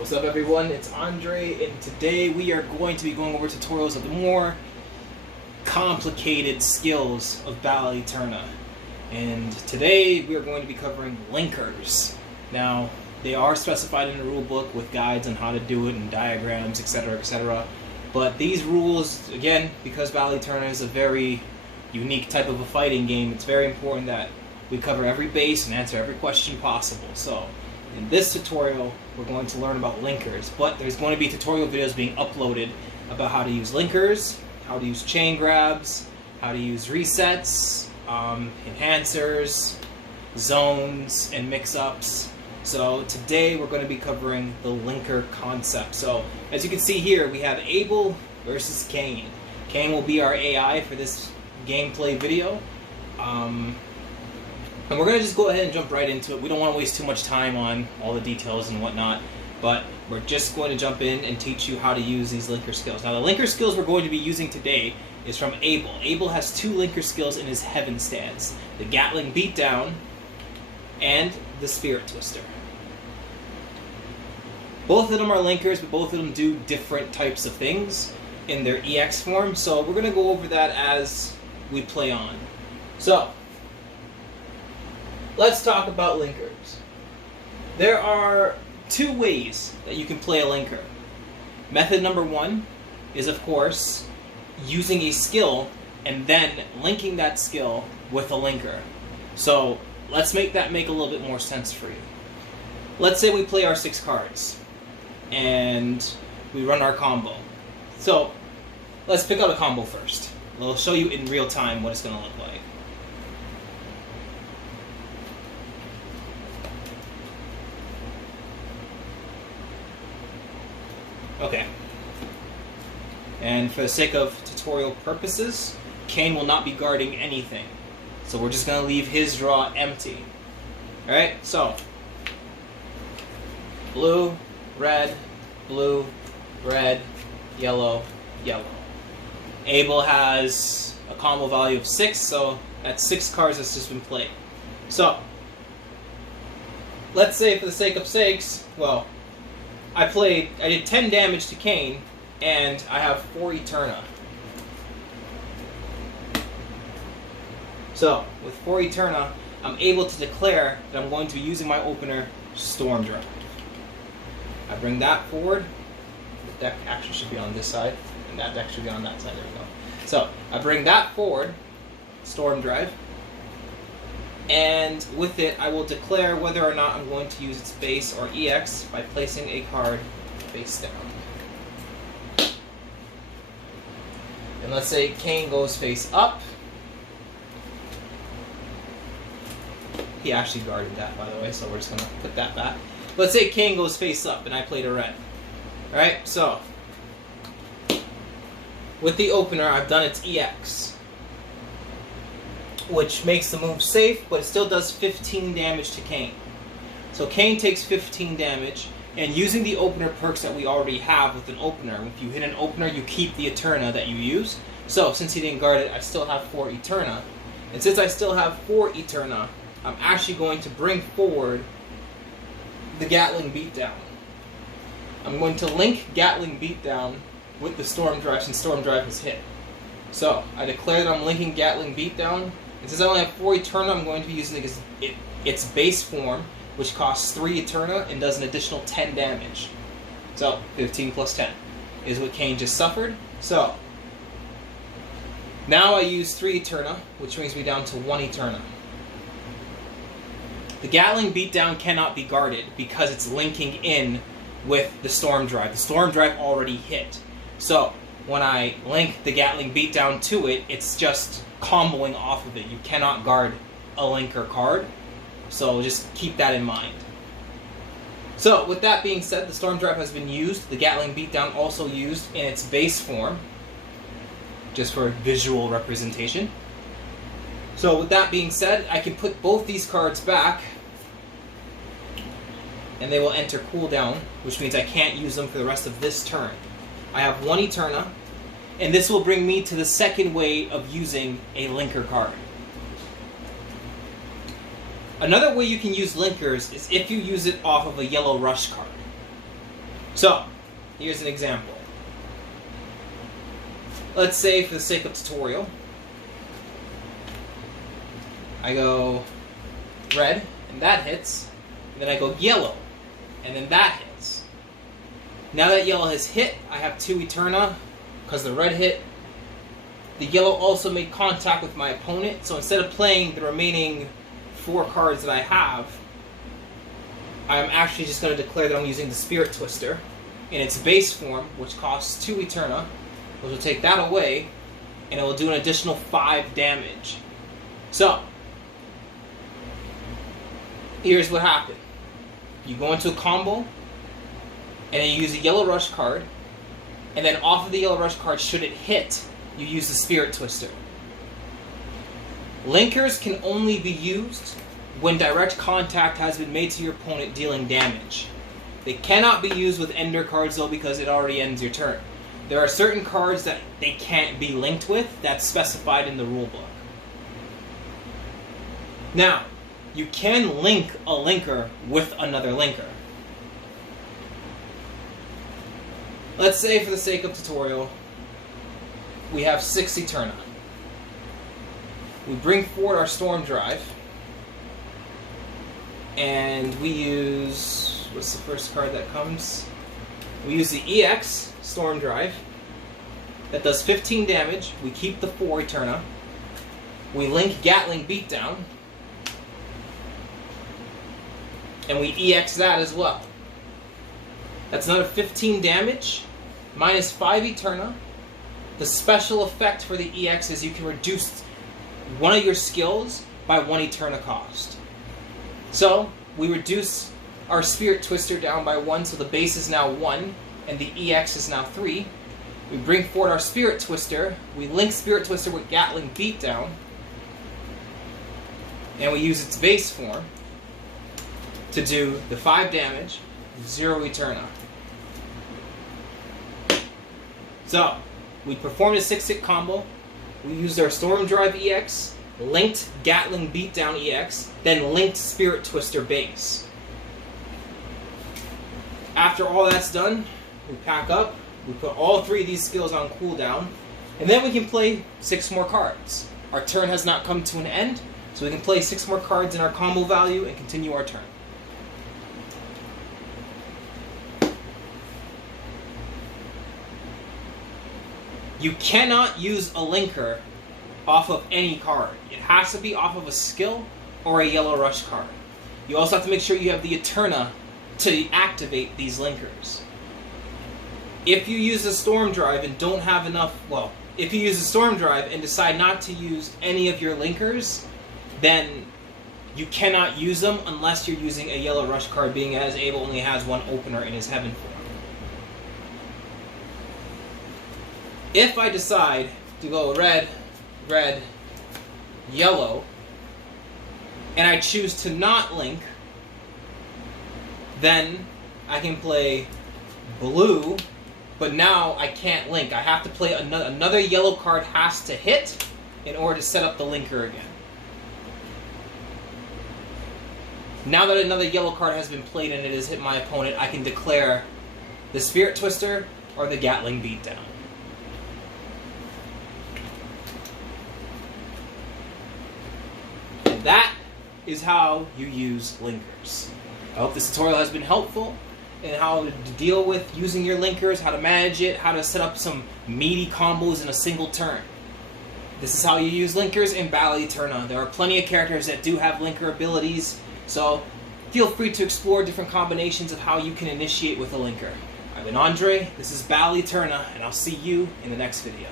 What's up everyone, it's Andre, and today we are going to be going over tutorials of the more complicated skills of Battle Eterna. And today we are going to be covering linkers. Now, they are specified in the rulebook with guides on how to do it and diagrams, etc, etc. But these rules, again, because Battle Eterna is a very unique type of a fighting game, it's very important that we cover every base and answer every question possible. So, in this tutorial, we're going to learn about linkers, but there's going to be tutorial videos being uploaded about how to use linkers, how to use chain grabs, how to use resets, enhancers, zones, and mix-ups. So today we're going to be covering the linker concept. So as you can see here, we have Abel versus Kane. Kane will be our AI for this gameplay video. And we're going to just go ahead and jump right into it. We don't want to waste too much time on all the details and whatnot, but we're just going to jump in and teach you how to use these linker skills. Now, the linker skills we're going to be using today is from Abel. Abel has two linker skills in his Heaven stance: the Gatling Beatdown and the Spirit Twister. Both of them are linkers, but both of them do different types of things in their EX form, so we're going to go over that as we play on. So, let's talk about linkers. There are two ways that you can play a linker. Method number one is, of course, using a skill and then linking that skill with a linker. So let's make that make a little bit more sense for you. Let's say we play our 6 cards and we run our combo. So let's pick out a combo first. We'll show you in real time what it's going to look like. Okay. And for the sake of tutorial purposes, Kane will not be guarding anything. So we're just going to leave his draw empty. Alright, so blue, red, yellow, yellow. Abel has a combo value of 6, so that's 6 cards that's just been played. So, let's say for the sake of sakes, well, I did 10 damage to Kane, and I have 4 Eterna. So, with 4 Eterna, I'm able to declare that I'm going to be using my opener, Storm Drive. I bring that forward. The deck actually should be on this side, and that deck should be on that side. There we go. So, I bring that forward, Storm Drive, and with it, I will declare whether or not I'm going to use its base or EX by placing a card face down. And let's say Kane goes face up. He actually guarded that, by the way, so we're just going to put that back. Let's say Kane goes face up and I played a red. Alright, so with the opener, I've done its EX, which makes the move safe, but it still does 15 damage to Kane. So Kane takes 15 damage, and using the opener perks that we already have with an opener, if you hit an opener, you keep the Eterna that you use. So since he didn't guard it, I still have 4 Eterna. And since I still have 4 Eterna, I'm actually going to bring forward the Gatling Beatdown. I'm going to link Gatling Beatdown with the Storm Drive since Storm Drive is hit. So I declare that I'm linking Gatling Beatdown. And since I only have 4 Eterna, I'm going to be using its base form, which costs 3 Eterna and does an additional 10 damage. So, 15 plus 10 is what Kane just suffered. So, now I use 3 Eterna, which brings me down to 1 Eterna. The Gatling Beatdown cannot be guarded because it's linking in with the Storm Drive. The Storm Drive already hit. So, when I link the Gatling Beatdown to it, it's just comboing off of it. You cannot guard a linker card, so just keep that in mind. So with that being said, the Storm Drive has been used, the Gatling Beatdown also used in its base form, just for visual representation. So with that being said, I can put both these cards back, and they will enter cooldown, which means I can't use them for the rest of this turn. I have 1 Eterna, and this will bring me to the second way of using a linker card. Another way you can use linkers is if you use it off of a yellow rush card. So, here's an example. Let's say, for the sake of tutorial, I go red, and that hits, and then I go yellow, and then that hits. Now that yellow has hit, I have 2 Eterna, because the red hit. The yellow also made contact with my opponent, so instead of playing the remaining 4 cards that I have, I'm actually just going to declare that I'm using the Spirit Twister in its base form, which costs 2 Eterna, which will take that away, and it will do an additional 5 damage. So, here's what happened. You go into a combo, and then you use a Yellow Rush card, and then off of the Yellow Rush card, should it hit, you use the Spirit Twister. Linkers can only be used when direct contact has been made to your opponent, dealing damage. They cannot be used with Ender cards, though, because it already ends your turn. There are certain cards that they can't be linked with, that's specified in the rulebook. Now, you can link a linker with another linker. Let's say, for the sake of tutorial, we have 6 Eterna. We bring forward our Storm Drive, and we use, what's the first card that comes? We use the EX Storm Drive. That does 15 damage. We keep the 4 Eterna. We link Gatling Beatdown, and we EX that as well. That's another 15 damage, minus 5 Eterna. The special effect for the EX is you can reduce one of your skills by 1 Eterna cost. So, we reduce our Spirit Twister down by 1, so the base is now 1, and the EX is now 3. We bring forward our Spirit Twister, we link Spirit Twister with Gatling Beatdown, and we use its base form to do the 5 damage, 0 Eterna. So, we performed a 6-hit combo, we used our Storm Drive EX, linked Gatling Beatdown EX, then linked Spirit Twister base. After all that's done, we pack up, we put all 3 of these skills on cooldown, and then we can play 6 more cards. Our turn has not come to an end, so we can play 6 more cards in our combo value and continue our turn. You cannot use a linker off of any card. It has to be off of a skill or a Yellow Rush card. You also have to make sure you have the Eterna to activate these linkers. If you use a Storm Drive and don't have enough, well, if you use a Storm Drive and decide not to use any of your linkers, then you cannot use them unless you're using a Yellow Rush card, being as Abel only has 1 opener in his Heaven form. If I decide to go red, red, yellow, and I choose to not link, then I can play blue, but now I can't link. I have to play another yellow card has to hit in order to set up the linker again. Now that another yellow card has been played and it has hit my opponent, I can declare the Spirit Twister or the Gatling Beatdown. And that is how you use linkers. I hope this tutorial has been helpful in how to deal with using your linkers, how to manage it, how to set up some meaty combos in a single turn. This is how you use linkers in Battle Eterna. There are plenty of characters that do have linker abilities, so feel free to explore different combinations of how you can initiate with a linker. I've been Andre, this is Battle Eterna, and I'll see you in the next video.